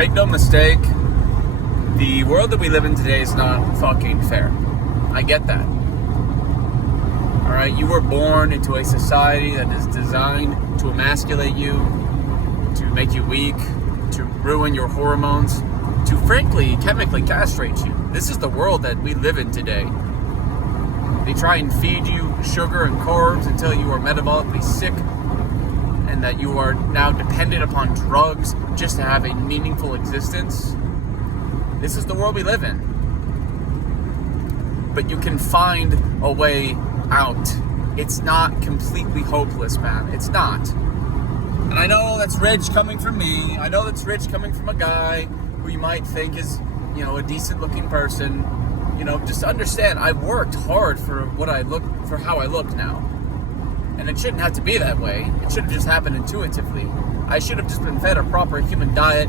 Make no mistake, the world that we live in today is not fucking fair. I get that. Alright, you were born into a society that is designed to emasculate you, to make you weak, to ruin your hormones, to frankly, chemically castrate you. This is the world that we live in today. They try and feed you sugar and carbs until you are metabolically sick, and that you are now dependent upon drugs just to have a meaningful existence. This is the world we live in. But you can find a way out. It's not completely hopeless, man. It's not. And I know that's rich coming from me. I know that's rich coming from a guy who you might think is, a decent looking person. Just understand, I've worked hard for how I look now. And it shouldn't have to be that way. It should have just happened intuitively. I should have just been fed a proper human diet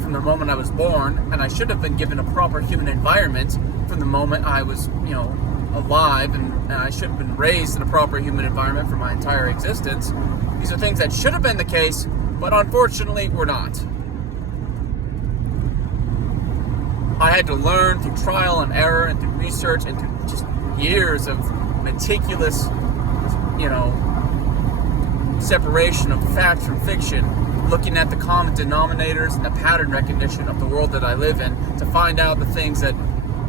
from the moment I was born, and I should have been given a proper human environment from the moment I was, alive, and I should have been raised in a proper human environment for my entire existence. These are things that should have been the case, but unfortunately were not. I had to learn through trial and error and through research and through just years of meticulous, separation of fact from fiction, looking at the common denominators and the pattern recognition of the world that I live in to find out the things that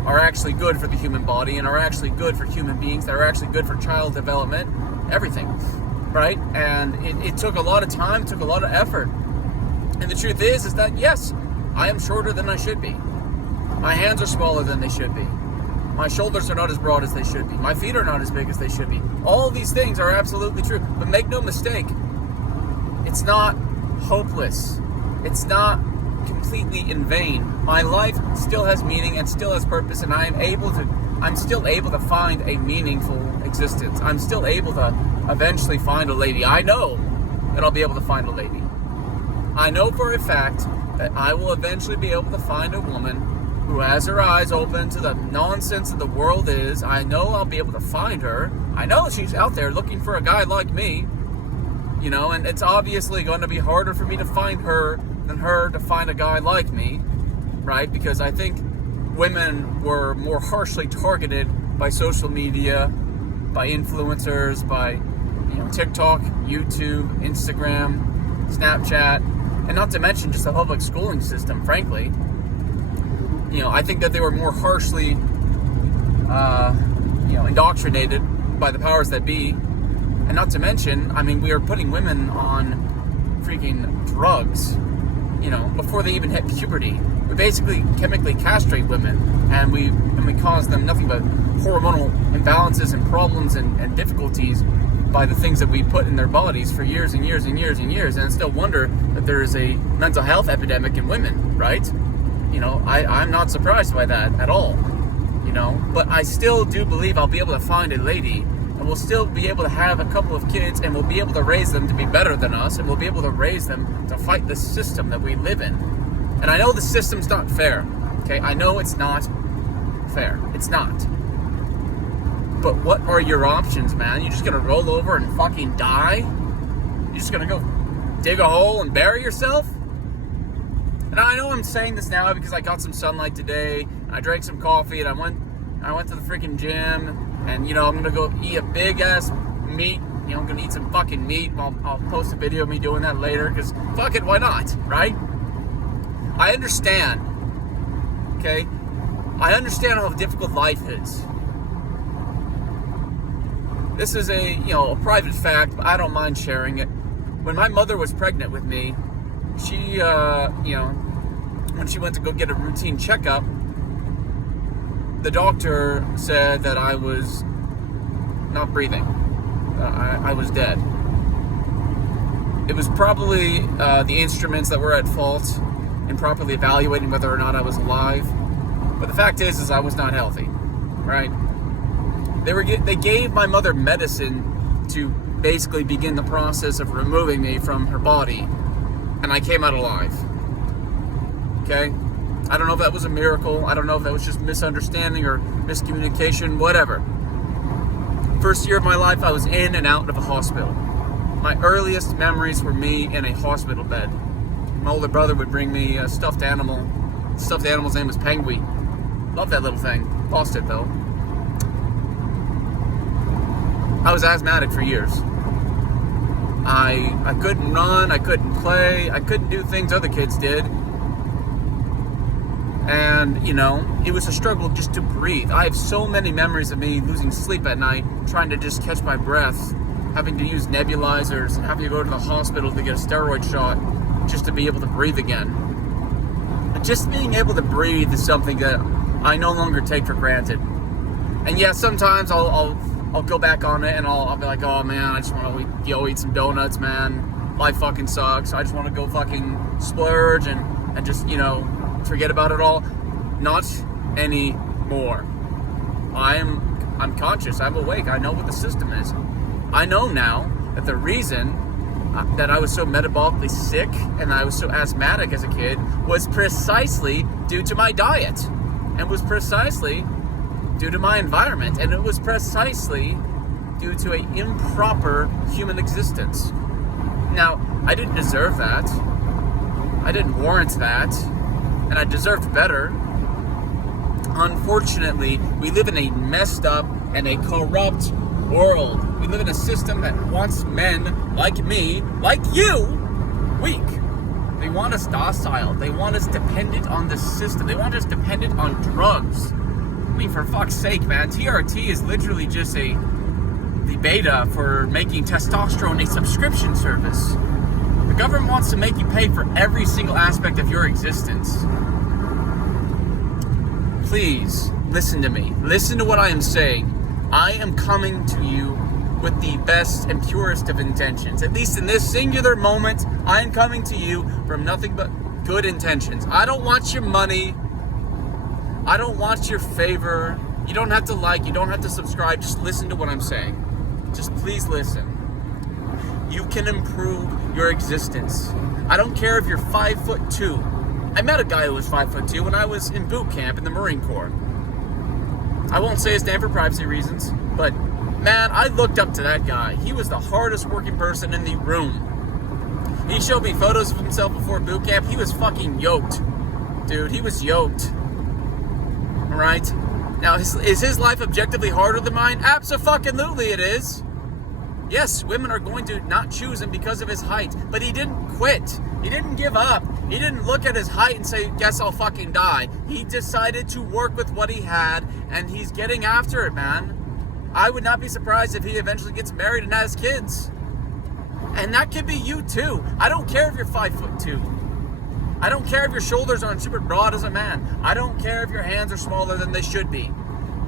are actually good for the human body and are actually good for human beings, that are actually good for child development, everything, right? And it took a lot of time, took a lot of effort. And the truth is that yes, I am shorter than I should be. My hands are smaller than they should be. My shoulders are not as broad as they should be. My feet are not as big as they should be. All these things are absolutely true. But make no mistake, it's not hopeless. It's not completely in vain. My life still has meaning and still has purpose, and I'm still able to find a meaningful existence. I'm still able to eventually find a lady. I know that I'll be able to find a lady. I know for a fact that I will eventually be able to find a woman who has her eyes open to the nonsense that the world is. I know I'll be able to find her. I know she's out there looking for a guy like me, and it's obviously going to be harder for me to find her than her to find a guy like me, right? Because I think women were more harshly targeted by social media, by influencers, by TikTok, YouTube, Instagram, Snapchat, and not to mention just the public schooling system, frankly. I think that they were more harshly, indoctrinated by the powers that be. And not to mention, we are putting women on freaking drugs, before they even hit puberty. We basically chemically castrate women, and we cause them nothing but hormonal imbalances and problems and difficulties by the things that we put in their bodies for years and years and years and years. And it's no wonder that there is a mental health epidemic in women, right? I'm not surprised by that at all, but I still do believe I'll be able to find a lady, and we'll still be able to have a couple of kids, and we'll be able to raise them to be better than us, and we'll be able to raise them to fight the system that we live in. And I know the system's not fair, okay? I know it's not fair. It's not. But what are your options, man? You're just gonna roll over and fucking die? You're just gonna go dig a hole and bury yourself? And I know I'm saying this now because I got some sunlight today, and I drank some coffee, and I went to the freaking gym, and I'm gonna go eat a big ass meat. I'm gonna eat some fucking meat. I'll post a video of me doing that later, because fuck it, why not, right? I understand, okay? I understand how difficult life is. This is a private fact, but I don't mind sharing it. When my mother was pregnant with me, she, when she went to go get a routine checkup, the doctor said that I was not breathing. I was dead. It was probably the instruments that were at fault in properly evaluating whether or not I was alive. But the fact is I was not healthy, right? They gave my mother medicine to basically begin the process of removing me from her body, and I came out alive. Okay? I don't know if that was a miracle. I don't know if that was just misunderstanding or miscommunication, whatever. First year of my life, I was in and out of a hospital. My earliest memories were me in a hospital bed. my older brother would bring me a stuffed animal. The stuffed animal's name was Penguin. Love that little thing. Lost it though. I was asthmatic for years. I couldn't run, I couldn't play, I couldn't do things other kids did. And, you know, it was a struggle just to breathe. I have so many memories of me losing sleep at night, trying to just catch my breath, having to use nebulizers, and having to go to the hospital to get a steroid shot just to be able to breathe again. But just being able to breathe is something that I no longer take for granted. And yeah, sometimes I'll go back on it and I'll be like, oh man, I just want to eat some donuts, man. Life fucking sucks. I just want to go fucking splurge and just, you know, forget about it all. Not anymore. I'm conscious. I'm awake. I know what the system is. I know now that the reason that I was so metabolically sick and I was so asthmatic as a kid was precisely due to my diet, and was precisely due to my environment, and it was precisely due to an improper human existence. Now, I didn't deserve that. I didn't warrant that. And I deserved better. Unfortunately, we live in a messed up and a corrupt world. We live in a system that wants men like me, like you, weak. They want us docile. They want us dependent on the system. They want us dependent on drugs. I mean, for fuck's sake, man, TRT is literally just the beta for making testosterone a subscription service. The government wants to make you pay for every single aspect of your existence. Please, listen to me. Listen to what I am saying. I am coming to you with the best and purest of intentions. At least in this singular moment, I am coming to you from nothing but good intentions. I don't want your money. I don't want your favor. You don't have to like, you don't have to subscribe. Just listen to what I'm saying. Just please listen. You can improve your existence. I don't care if you're 5'2". I met a guy who was 5'2" when I was in boot camp in the Marine Corps. I won't say his name for privacy reasons, but man, I looked up to that guy. He was the hardest working person in the room. He showed me photos of himself before boot camp. He was fucking yoked. Dude, he was yoked. Alright? Now, is his life objectively harder than mine? Abso-fucking-lutely it is. Yes, women are going to not choose him because of his height, but he didn't quit. He didn't give up. He didn't look at his height and say, guess I'll fucking die. He decided to work with what he had, and he's getting after it, man. I would not be surprised if he eventually gets married and has kids. And that could be you too. I don't care if you're 5'2". I don't care if your shoulders aren't super broad as a man. I don't care if your hands are smaller than they should be.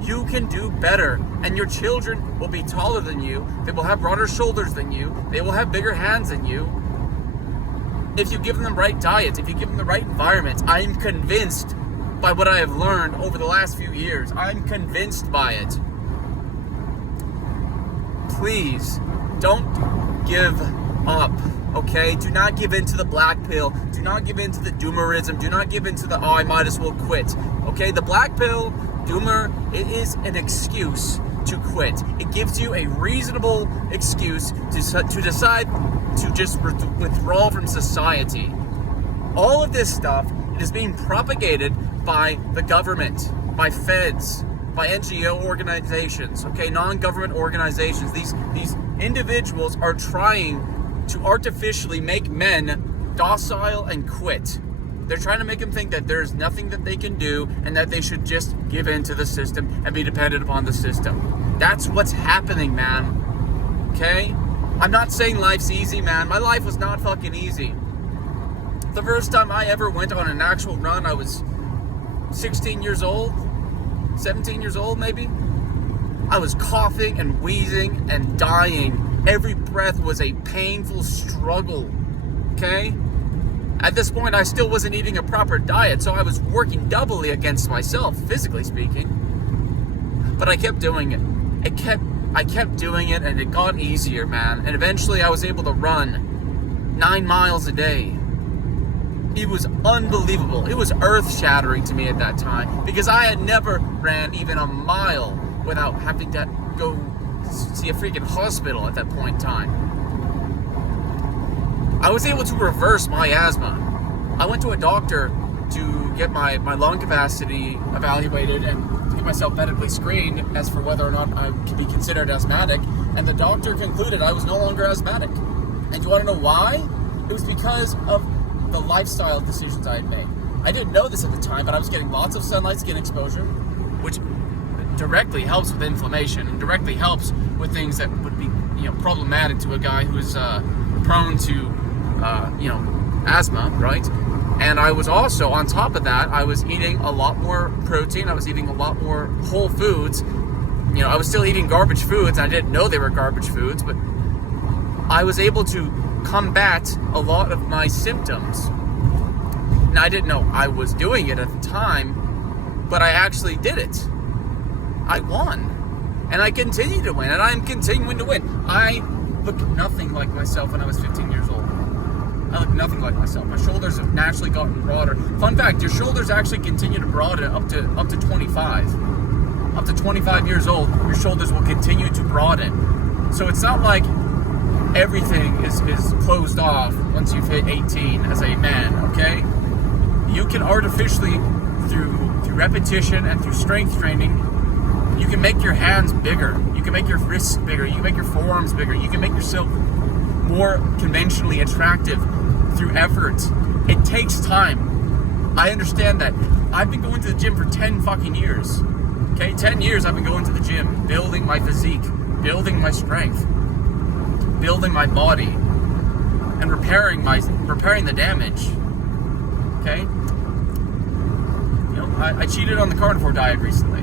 You can do better, and your children will be taller than you. They will have broader shoulders than you. They will have bigger hands than you. If you give them the right diet, if you give them the right environment, I am convinced by what I have learned over the last few years. I'm convinced by it. Please, don't give up, okay? Do not give in to the black pill. Do not give in to the doomerism. Do not give in to the, oh, I might as well quit, okay? The black pill, doomer, it is an excuse to quit. It gives you a reasonable excuse to decide to just withdraw from society. All of this stuff, it is being propagated by the government, by feds, by NGO organizations, okay, non-government organizations. These individuals are trying to artificially make men docile and quit. They're trying to make them think that there's nothing that they can do and that they should just give in to the system and be dependent upon the system. That's what's happening, man. Okay? I'm not saying life's easy, man. My life was not fucking easy. The first time I ever went on an actual run, I was 16 years old, 17 years old maybe. I was coughing and wheezing and dying. Every breath was a painful struggle. Okay? At this point, I still wasn't eating a proper diet, so I was working doubly against myself, physically speaking. But I kept doing it. I kept doing it, and it got easier, man. And eventually, I was able to run 9 miles a day. It was unbelievable. It was earth-shattering to me at that time, because I had never ran even a mile without having to go see a freaking hospital at that point in time. I was able to reverse my asthma. I went to a doctor to get my lung capacity evaluated and to get myself medically screened as for whether or not I could be considered asthmatic, and the doctor concluded I was no longer asthmatic. And do you want to know why? It was because of the lifestyle decisions I had made. I didn't know this at the time, but I was getting lots of sunlight skin exposure, which directly helps with inflammation and directly helps with things that would be, problematic to a guy who's prone to, asthma, right? And I was also, on top of that, I was eating a lot more protein. I was eating a lot more whole foods. I was still eating garbage foods. I didn't know they were garbage foods, but I was able to combat a lot of my symptoms. And I didn't know I was doing it at the time, but I actually did it. I won. And I continue to win, and I'm continuing to win. I looked nothing like myself when I was 15 years old. I look nothing like myself. My shoulders have naturally gotten broader. Fun fact, your shoulders actually continue to broaden up to 25. Up to 25 years old, your shoulders will continue to broaden. So it's not like everything is closed off once you've hit 18 as a man, okay? You can artificially, through repetition and through strength training, you can make your hands bigger. You can make your wrists bigger. You can make your forearms bigger. You can make yourself more conventionally attractive through effort. It takes time. I understand that. I've been going to the gym for 10 fucking years. Okay, 10 years I've been going to the gym, building my physique, building my strength, building my body, and repairing the damage. Okay? I cheated on the carnivore diet recently.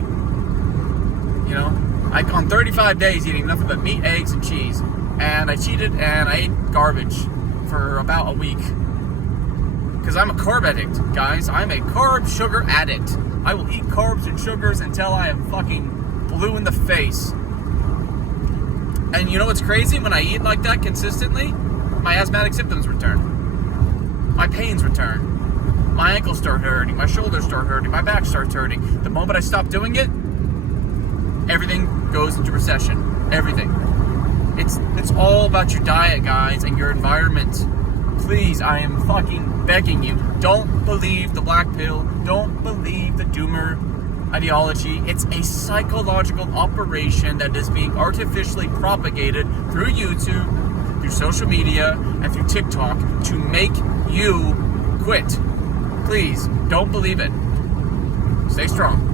I'd gone 35 days eating nothing but meat, eggs, and cheese. And I cheated and I ate garbage for about a week. Because I'm a carb addict, guys. I'm a carb sugar addict. I will eat carbs and sugars until I am fucking blue in the face. And you know what's crazy? When I eat like that consistently, my asthmatic symptoms return. My pains return. My ankles start hurting. My shoulders start hurting. My back starts hurting. The moment I stop doing it, everything goes into recession. Everything. It's all about your diet, guys, and your environment. Please, I am fucking begging you, don't believe the black pill. Don't believe the doomer ideology. It's a psychological operation that is being artificially propagated through YouTube, through social media, and through TikTok to make you quit. Please, don't believe it. Stay strong.